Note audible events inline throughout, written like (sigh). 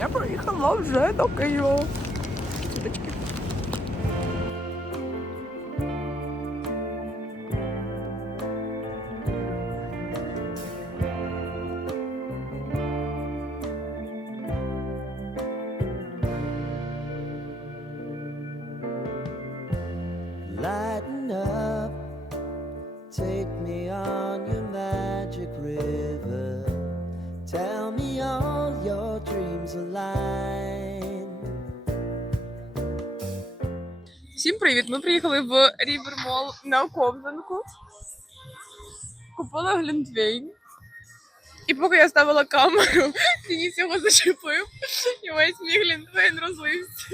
Я приїхала вже до Києва. Цвіточки. Ми приїхали в Рівермол на ковзанку. Купила глінтвейн. І поки я ставила камеру, (laughs) Денис його зачепив, і весь мій глінтвейн розлився.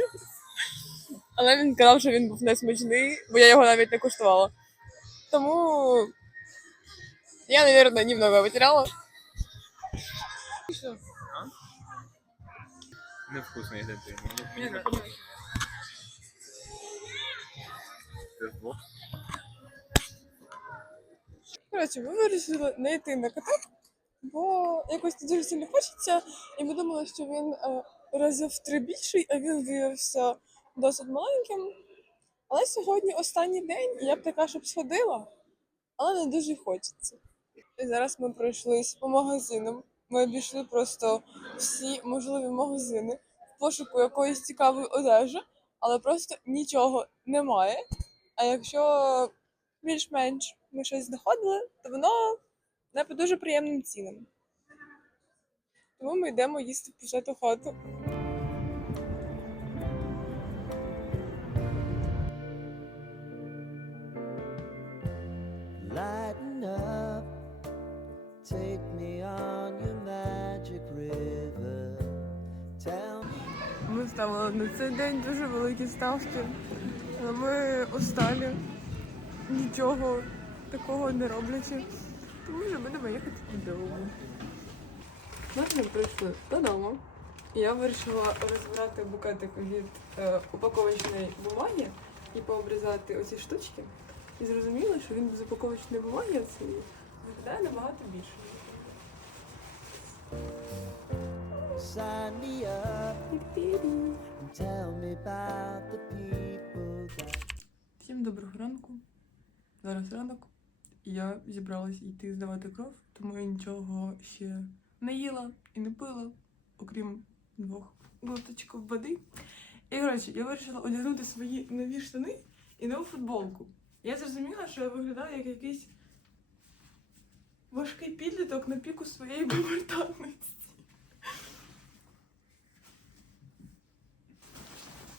Але він казав, що він був несмачний, бо я його навіть не куштувала. Тому я, мабуть, немного потеряла. Невкусний глядин. Мені не вдвох. Коротше, ми вирішили не йти на каток, бо якось дуже сильно хочеться, і ми думали, що він е, разів три більший, а він виявився досить маленьким. Але сьогодні останній день, і я б така, щоб сходила, але не дуже хочеться. І зараз ми пройшлись по магазинам. Ми обійшли просто всі можливі магазини в пошуку якоїсь цікавої одежі, але просто нічого немає. А якщо більш-менш ми щось знаходили, то воно не по дуже приємним цінам. Тому ми йдемо їсти пожету хату. Lighten up, take me on your magic river. Tell me. Ми ставили на цей день дуже великі ставки, але ми усталі, нічого такого не роблячи. Тому вже будемо їхати додому. Ми прийшли додому. Я вирішила розбирати букетик від е, упаковочної бумаги і пообрізати оці штучки. І зрозуміла, що він без упаковочної бумаги цієї виглядає набагато більше. Sign me up and tell me about the people Всім доброго ранку. Зараз ранок. Я зібралась йти здавати кров, тому я нічого ще не їла і не пила, окрім двох глоточків води. І коротше, я вирішила одягнути свої нові штани і нову футболку. Я зрозуміла, що я виглядаю як якийсь важкий підліток на піку своєї повертальності.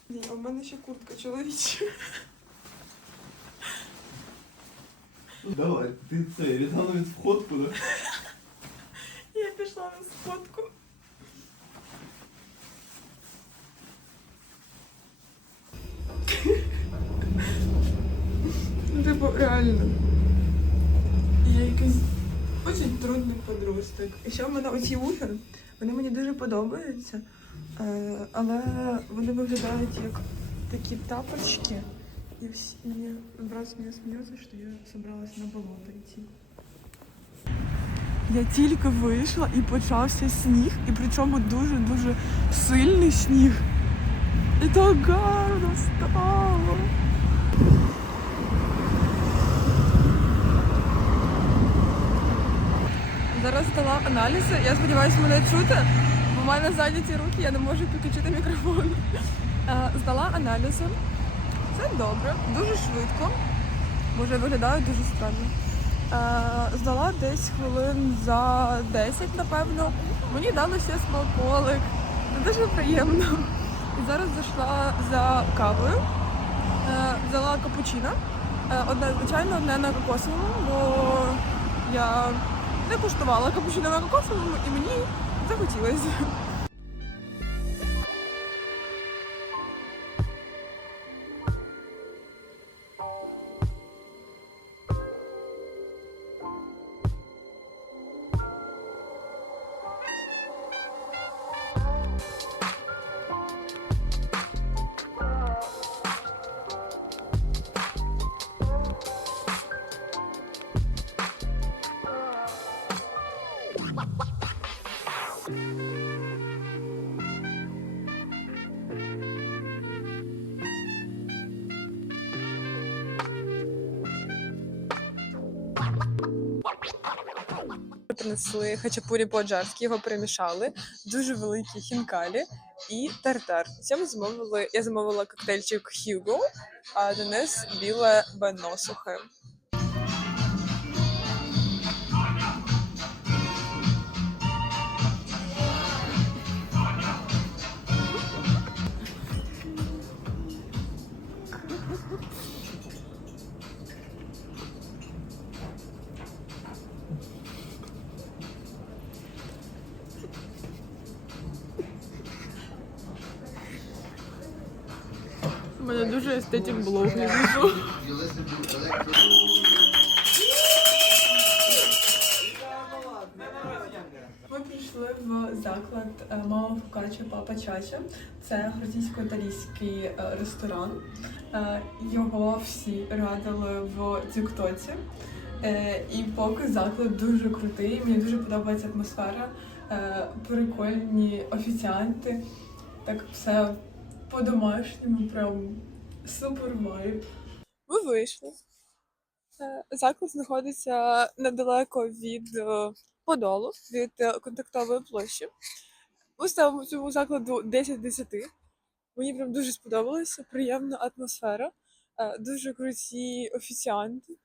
Ні, а мене ще куртка чоловіча. Ну давай, ти це, віддала від входку, да? Я пішла на сходку. Ну, типу, реально. Я якийсь дуже трудний подросток. І ще в мене оці уші, вони мені дуже подобаються. Е, але вони виглядають як такі тапочки. І всі мені брат мене сміється, що я собралась на болото йти. Я тільки вийшла і почався сніг, і причому дуже-дуже сильний сніг. І так гарно стало. Зараз здала аналізи. Я сподіваюся, мене чути, бо в мене зайняті руки, я не можу підключити мікрофон. Е, Здала аналізи. Це добре, дуже швидко. Боже, виглядаю дуже странно. Е, здала десь хвилин за 10, напевно. Мені дали ще смаколик. Це дуже приємно. І зараз зайшла за кавою. Е, взяла капучино. Е, одне, звичайно, одне на кокосовому, бо я не куштувала капучино на кокосовому і мені захотілося. Принесли хачапурі по-аджарськи, його перемішали, дуже великі хінкалі і тартар. Цьому замовили. Я замовила коктейльчик Hugo, а Денис біле вино сухе. Мене дуже естетик блог внизу. Ми прийшли в заклад е, Мама Фокача Папа Чача. Це грузинсько-італійський е, ресторан. Е, Його всі радили в Тіктоці. І поки заклад дуже крутий. Мені дуже подобається атмосфера, прикольні офіціанти. Так все по-домашньому, прям супер вайб. Ми вийшли. Е, Заклад знаходиться недалеко від е, Подолу, від е, контактової площі. Ми ставимо цьому закладу 10 10. Мені прям дуже сподобалося, приємна атмосфера, дуже круті офіціанти.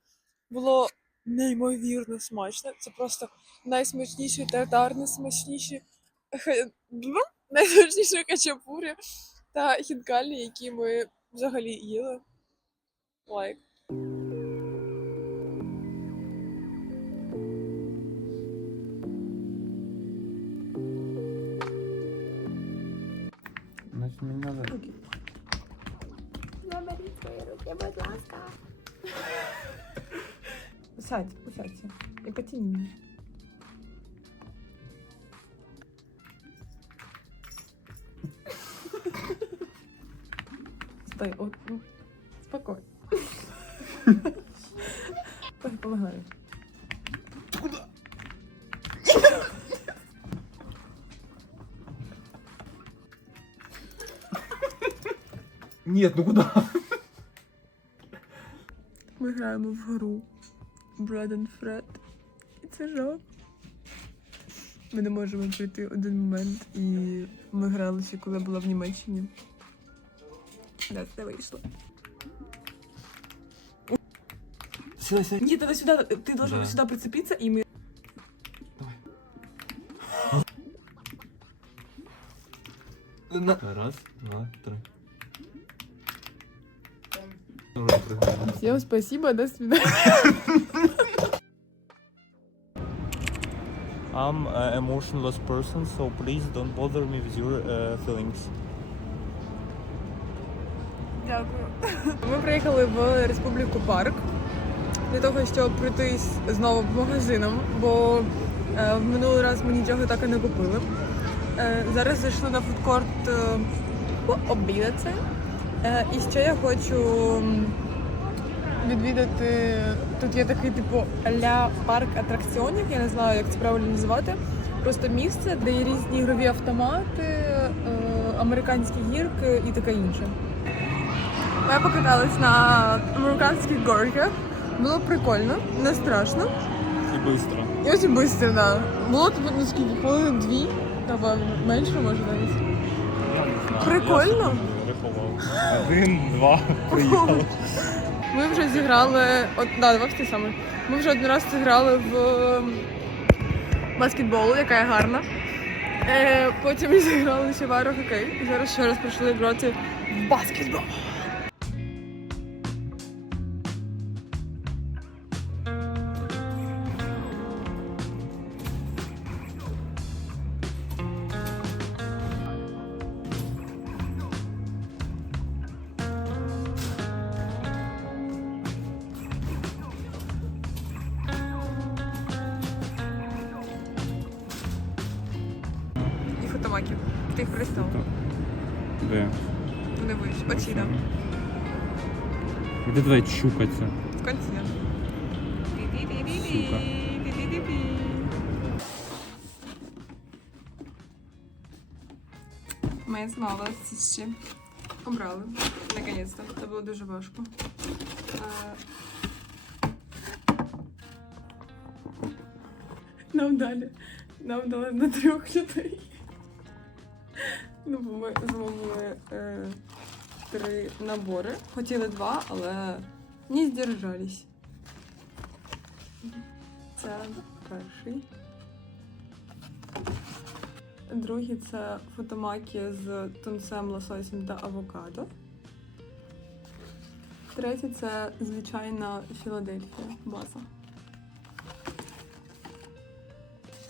Було неймовірно смачно. Це просто найсмачніший тартар, найсмачніші хе- найсмачніші качапурі та хінкалі, які ми взагалі їли. Лайк. Значить, мені надо. Заберіть свої руки, будь ласка. (laughs) Сядь, усядься. І потяни. Стой, от, ну, спокойно. Пой- Помагаю. Нет, ну куда? Ми граємо в гру Bread and Fred. І це жах. Ми не можемо пройти один момент, і ми грали ще коли була в Німеччині. Да, це вийшло. Сюда, сюда. Нет, это сюда, ты должен Да. сюда прицепиться, и мы... На... Раз, два, три. Всем спасибо, до свидания. I'm an emotionless person, so please don't bother me with your uh, feelings. Дякую. Ми приїхали в Республіку Парк для того, щоб пройтись знову по магазинам, бо е, в минулий раз ми нічого так і не купили. Е, зараз зайшли на фудкорт е, пообідати. Е, і ще я хочу відвідати. Тут є такий типу ля парк атракціонів, я не знаю, як це правильно називати. Просто місце, де є різні ігрові автомати, е, американські гірки і таке інше. Ми покатались на американських горках. Було прикольно, не страшно. И быстро. І дуже швидко, да. Було типу, ну скільки, хвилин дві, напевно, менше може навіть. Прикольно. Один, два, приїхали. Ми вже зіграли. От, да, давай ти саме. Ми вже один раз зіграли в ем, баскетбол, яка є гарна. Е, потім зіграли ще в аерохокей. І зараз ще раз прийшли грати в баскетбол. І фотомаків. Ти їх пристав. Де? Вони вийшли. Оці, да. Де давай чукаться? В кінці. Сука. Ми знову ці ще обрали. Наконець-то. Це було дуже важко. Е, нам дали. Нам дали на трьох людей. Ну, бо ми замовили е, три набори. Хотіли два, але не здержались. Це перший. Другий це фотомакі з тунцем, лососем та авокадо. Третє це звичайна Філадельфія база.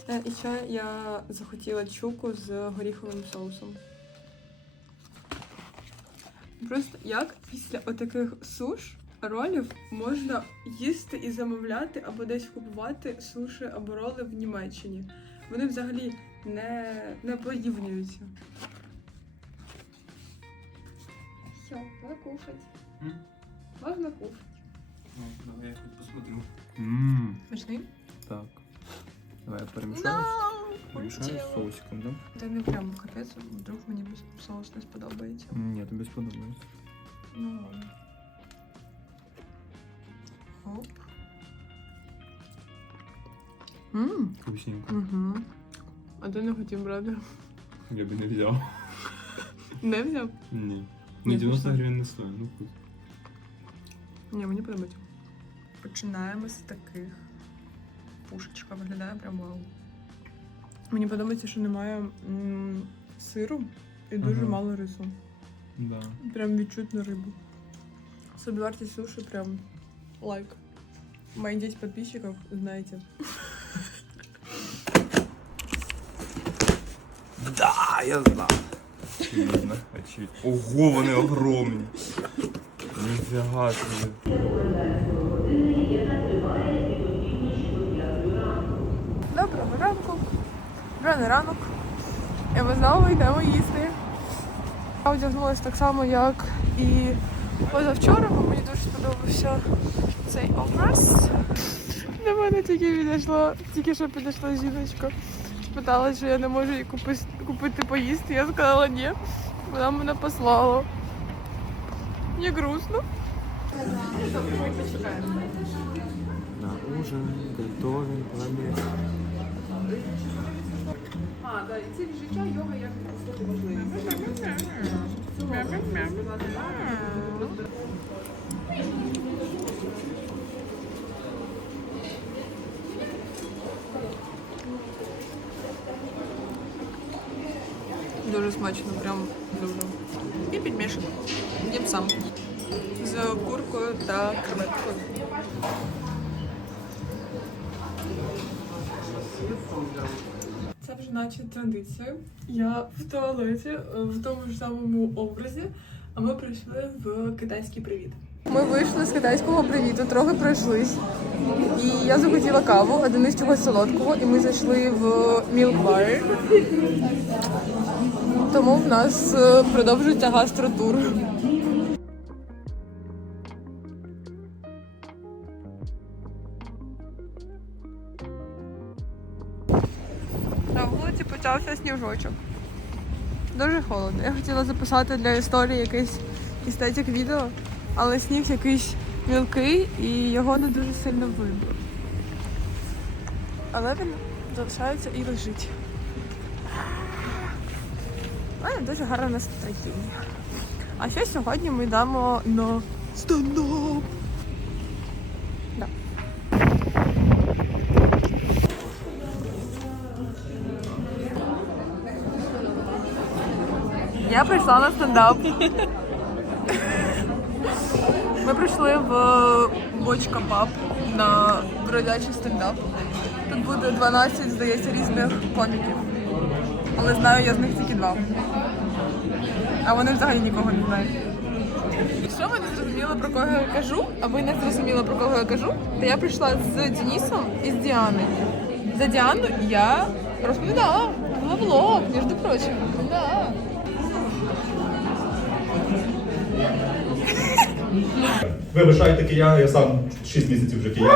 Е, І ще я захотіла чуку з горіховим соусом. Просто як після отаких суш ролів можна їсти і замовляти або десь купувати суші або роли в Німеччині. Вони взагалі не, не порівнюються. Все, можна кушати. М? Можна кушати. Ну, давай я хоть посмотрю. Ммм, Смачний? так. Давай я перемішаю. Перемішаю з соусиком, да? Це не прям капець, вдруг мені соус не сподобається. Ні, тобі сподобається. Ну ладно. Оп. Ммм. Вкусненько. Угу. А ти не хотів брати? Я би не взяв. Не взяв? Ні. Ні, Ну, 90 вкусно. гривень не стоїть, ну вкус. Ні, мені подобається. Починаємо з таких. Пушечка виглядає прям вау. Мені подобається, що немає м, сиру і дуже Ага. мало рису. Да. Прям відчутно рибу. Собівартість суші прям лайк. Мои 10 подписчиков, знаете. Да, я знав. Очевидно, очевидно. Ого, вони огромні. Ніфіга собі. Доброго ранку. Вже ранок. І ми знову йдемо їсти. Я одягнулася так само, як і позавчора, бо мені дуже сподобався цей образ. До мене тільки підійшла, тільки що підійшла жіночка. Питала, що я не можу їй купити, купити поїсти. Я сказала ні. Вона мене послала. Мені грустно. На ужин готовим планет. А, да, і ціль життя йога як використовувати можливість. Дуже смачно, прям дуже. І підмішано. Їм сам. З куркою та креветкою. Це вже наче традиція. Я в туалеті е, в тому ж самому образі, а ми прийшли в китайський привіт. Ми вийшли з китайського привіту, трохи пройшлись. І я захотіла каву, а Денис чогось солодкого, і ми зайшли в Bar. Тому в нас е, продовжується гастротур. Сніжочок. Дуже холодно. Я хотіла записати для історії якийсь естетик відео, але сніг якийсь мілкий і його не дуже сильно видно. Але він залишається і лежить. У мене дуже гарне настроєння. А ще сьогодні ми йдемо на стендап. Я прийшла на стендап. Ми прийшли в Бочка Паб на бродячий стендап. Тут буде 12, здається, різних коміків. Але знаю я з них тільки два. А вони взагалі нікого не знають. Якщо ви не зрозуміли, про кого я кажу, а ви не зрозуміли, про кого я кажу, то я прийшла з Денисом і з Діаною. За Діану я розповідала. Влог, між прочим. Да. Ви лишаєте киян, я сам 6 місяців вже киян.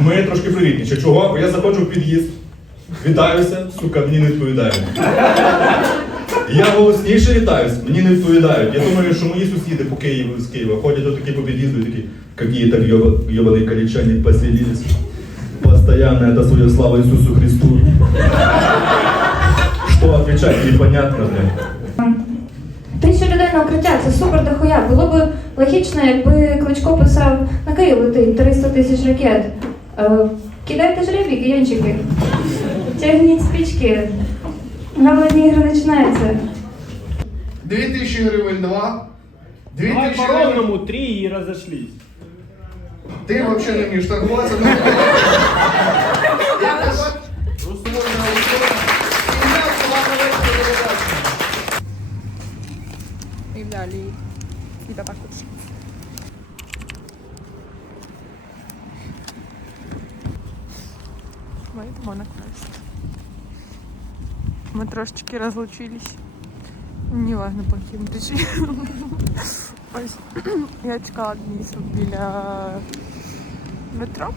Ми трошки привітніші. Чого? Бо я заходжу в під'їзд, вітаюся, сука, мені не відповідають. Я голосніше вітаюсь, мені не відповідають. Я думаю, що мої сусіди по Києву з Києва ходять до такі по під'їзду і такі, які так йоба- йобані калічані поселились. По постоянно, это свою славу Иисусу Христу. Что отвечать, непонятно, блядь. На укриття, це супер дохуя. Було б логічно, якби Кличко писав на Київ летить 300 тисяч ракет. Е, кидайте жребій, киянчики. Тягніть спічки. Голодні ігри починаються. 2000 гривень два. Давай 2000 по-ровному три и разошлись. Ти взагалі не вмієш торгуватися. І далі. І також. Мы идем на квест. Мы трошечки разлучились. Неважно по яким причинам. Я чекала Денису біля метро.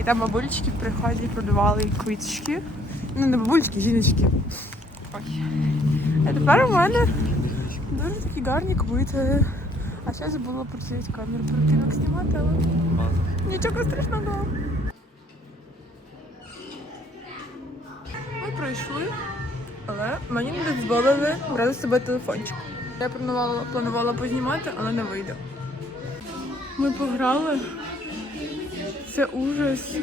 І там бабулечки приходять і продавали квіточки. Ну, не бабулечки, жіночки. Ой. А тепер у мене дуже такі гарні квіти. А ще забула працювати камеру як знімати, але нічого страшного. Ми пройшли, але мені не дозволили брати з собою телефончик. Я планувала, планувала познімати, але не вийде. Ми пограли. Це ужас.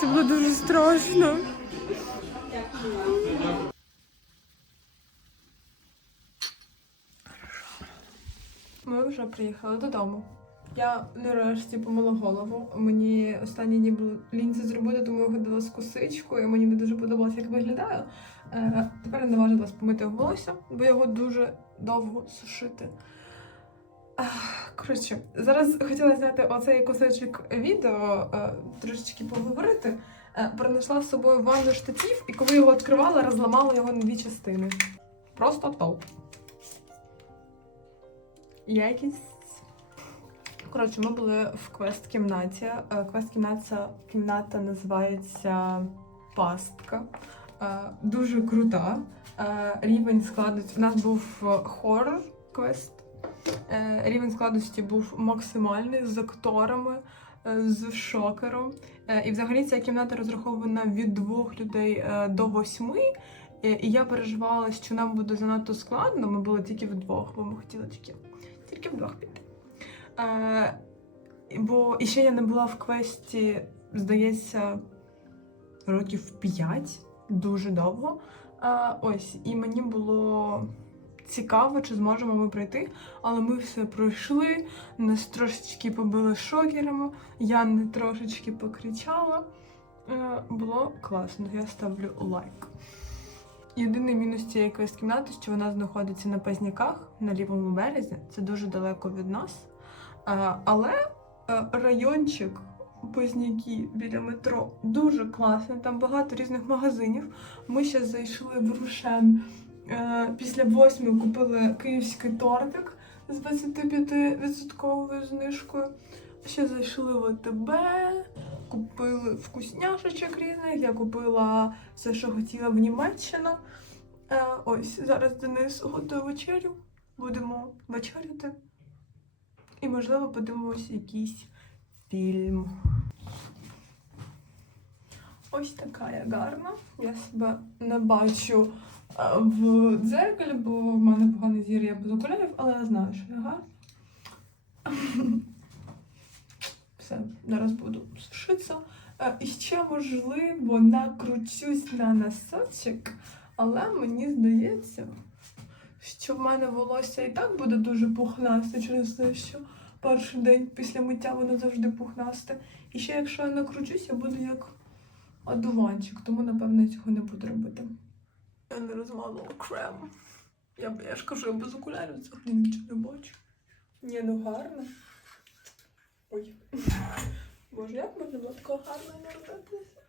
Це було дуже страшно. Вже приїхали додому. Я нарешті помила голову. Мені останні дні було лінзи зробити, тому я ходила з косичкою. Мені не дуже подобалося, як виглядаю. Е, тепер я наважилась помити волосся, бо його дуже довго сушити. Ах, Коротше, зараз хотіла зняти оцей кусочок відео, е, трошечки поговорити. Е, Принесла з собою ванну штатів, і коли його відкривала, розламала його на дві частини. Просто топ. Якість. Коротше, ми були в квест-кімнаті. Е, Квест-кімната кімната називається Пастка. Е, Дуже крута. Е, Рівень складності. У нас був хоррор квест. Рівень складності був максимальний з акторами, з шокером. І взагалі ця кімната розрахована від двох людей до восьми. І я переживала, що нам буде занадто складно. Ми були тільки вдвох, бо ми хотіли тільки, тільки вдвох піти. Е, бо і ще я не була в квесті, здається, років 5, дуже довго. Е, ось, і мені було цікаво, чи зможемо ми пройти, але ми все пройшли, нас трошечки побили шокерами, я не трошечки покричала. Е, було класно, я ставлю лайк. Єдиний мінус цієї квест-кімнати, що вона знаходиться на Пазняках на лівому березі. Це дуже далеко від нас. Е, Але е, райончик Позняки біля метро дуже класний. Там багато різних магазинів. Ми ще зайшли в Рушен. Е, Після восьми купили київський тортик з 25% знижкою. Ще зайшли в ОТБ, купили вкусняшечок різних. Я купила все, що хотіла в Німеччину. Е, Ось зараз Денис готує вечерю. Будемо вечеряти. І, можливо, подивимось якийсь фільм. Ось така я гарна. Я себе не бачу е, в дзеркалі, бо в мене поганий зір, я без окулярів, але я знаю, що я гарна. Все, зараз буду сушитися. Е, І ще, можливо, накручусь на носочок, але мені здається, що в мене волосся і так буде дуже пухнасте через те, що перший день після миття воно завжди пухнасте. І ще якщо я накручусь, я буду як одуванчик, тому напевно цього не буду робити. Я не розмазала крем. Я, я ж кажу, я без окулярів взагалі нічого не бачу. Ні, ну гарно. Ой. Боже, як можна було такого гарно народитися?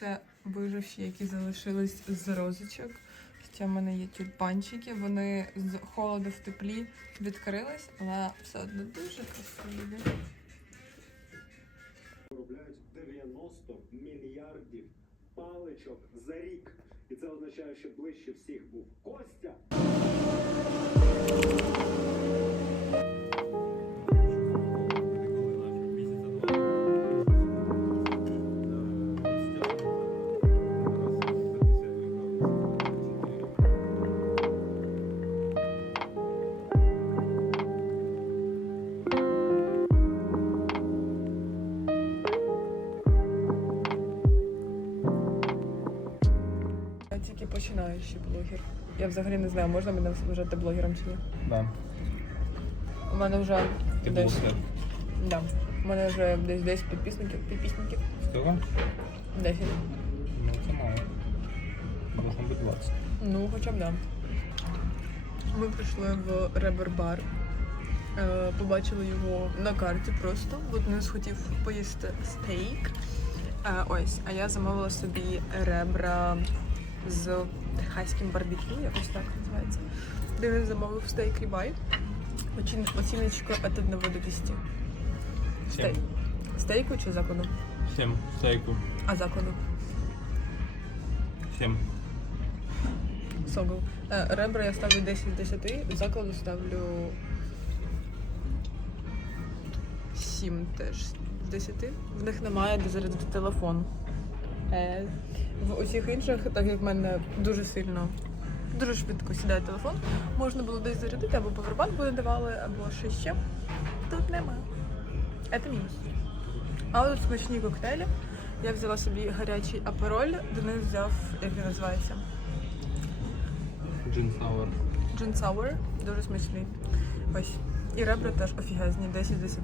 Це виживші, які залишились з розочок. Ще в мене є тюльпанчики, вони з холоду в теплі відкрились, але все одно дуже красиві. виробляють 90 мільярдів паличок за рік. І це означає, що ближче всіх був Костя. Починаючий блогер. Я взагалі не знаю, можна мене вважати блогером чи ні. Да. У мене вже Ти десь. блогер. Да. У мене вже десь 10 підписників. Підписників. Всього? 10. Ну, це мало. Должно бути 20. Ну, хоча б да. Ми прийшли в Ребер Бар. Е, побачили його на карті просто. От Денис хотів поїсти стейк. Е, ось, а я замовила собі ребра з техаським барбекю, якось так називається. Денис замовив стейк рібай. Оцін, оціночка від 1 до 10. Стей... Стейку чи закладу? 7. Стейку. А закладу. 7. Согл. Е, Ребра я ставлю 10 з 10, закладу ставлю 7 теж з 10. В них немає де зарядити телефон. Е, В усіх інших, так як в мене дуже сильно, дуже швидко сідає телефон, можна було десь зарядити, або повербанк буде давали, або щось ще. Тут немає. Це мінус. А от смачні коктейлі. Я взяла собі гарячий апероль, Денис взяв, як він називається. Джин Сауер. Джин Сауер, дуже смачний. Ось. І ребра теж офігезні, 10 з 10.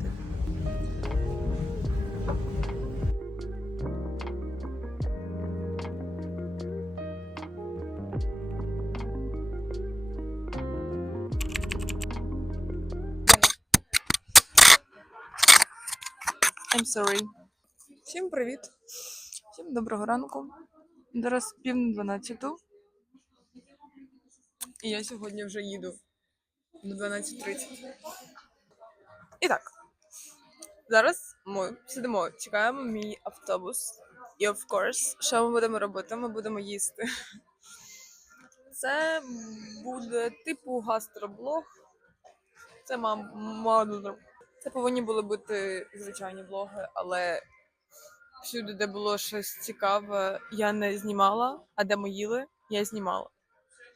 I'm sorry. Всім привіт. Всім доброго ранку. Зараз пів на 12. І я сьогодні вже їду на 12.30. І так. Зараз ми сидимо, чекаємо мій автобус. І, of course, що ми будемо робити? Ми будемо їсти. Це буде типу гастроблог. Це мам. Це повинні були бути звичайні блоги, але всюди, де було щось цікаве, я не знімала, а де ми їли, я знімала.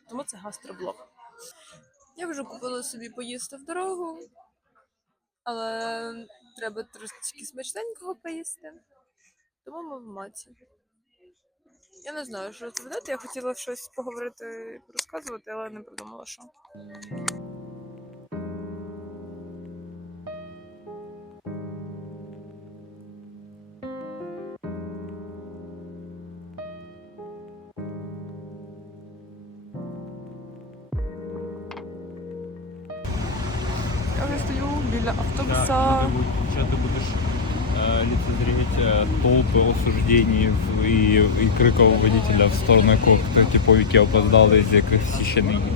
Тому це гастроблог. Я вже купила собі поїсти в дорогу, але треба трошечки смачненького поїсти. Тому ми в маці. Я не знаю, що розповідати. Я хотіла щось поговорити, розказувати, але не придумала, що. біля автобуса. Сейчас ты будешь э, лицезреть э, толпы осуждений в- и, и криков водителя в сторону якого хто типовіки опоздали, з яких всі ще не їдуть.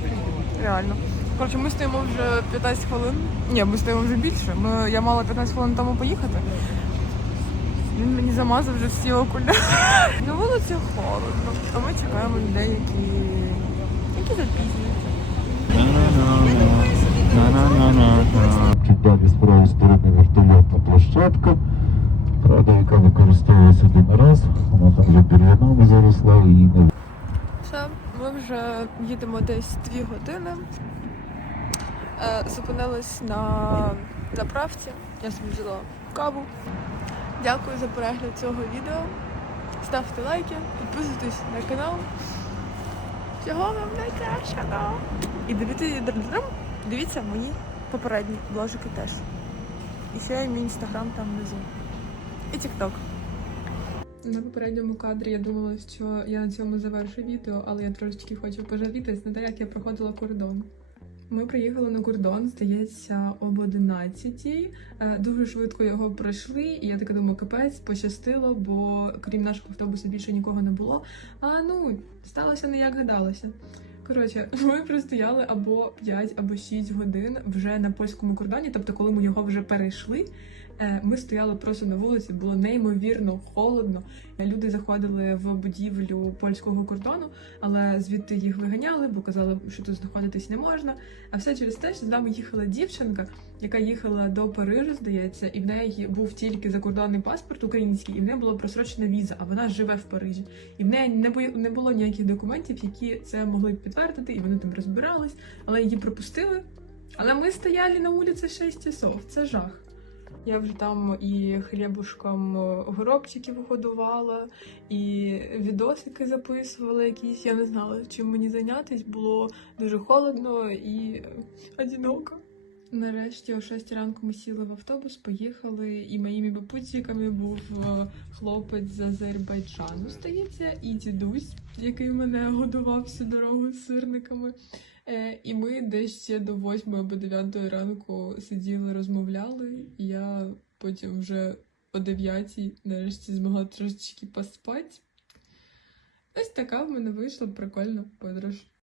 Реально. Коротше, ми стоїмо вже 15 хвилин. Ні, ми стоїмо вже більше. Ми, я мала 15 хвилин тому поїхати. Він мені замазав вже всі окуляри. (laughs) На вулиці холодно. А ми чекаємо людей, які, які запізнюються. Далі з правої сторони вертольотна площадка, правда, яка використовується один раз, вона там вже бур'янами заросла і не Все, ми вже їдемо десь дві години. Е, зупинились на заправці. Я собі взяла каву. Дякую за перегляд цього відео. Ставте лайки, підписуйтесь на канал. Всього вам найкращого! І дивіться, дивіться мої попередні бложики теж. І ще мій інстаграм там внизу. І тікток. На попередньому кадрі я думала, що я на цьому завершу відео, але я трошечки хочу пожалітись на те, як я проходила кордон. Ми приїхали на кордон, здається, об 11 Е, Дуже швидко його пройшли, і я така думаю, капець, пощастило, бо крім нашого автобуса більше нікого не було. А ну, сталося не як гадалося. Коротше, (laughs) ми простояли або 5, або 6 годин вже на польському кордоні. Тобто, коли ми його вже перейшли, ми стояли просто на вулиці, було неймовірно холодно. Люди заходили в будівлю польського кордону, але звідти їх виганяли, бо казали, що тут знаходитись не можна. А все через те, що з нами їхала дівчинка, яка їхала до Парижу, здається, і в неї був тільки закордонний паспорт український, і в неї була просрочена віза, а вона живе в Парижі. І в неї не не було ніяких документів, які це могли б підтвердити, і вони там розбирались, але її пропустили. Але ми стояли на вулиці 6 часов. Це жах. Я вже там і хлібушком е, горобчиків годувала, і відосики записувала якісь. Я не знала, чим мені зайнятися. Було дуже холодно і одиноко. Нарешті о 6 ранку ми сіли в автобус, поїхали, і моїми бабусіками був е, хлопець з Азербайджану, здається, і дідусь, який мене годував всю дорогу з сирниками. Е, і ми десь ще до 8 або 9 ранку сиділи, розмовляли, і я потім вже о 9 нарешті змогла трошечки поспати. Ось така в мене вийшла прикольна подорож.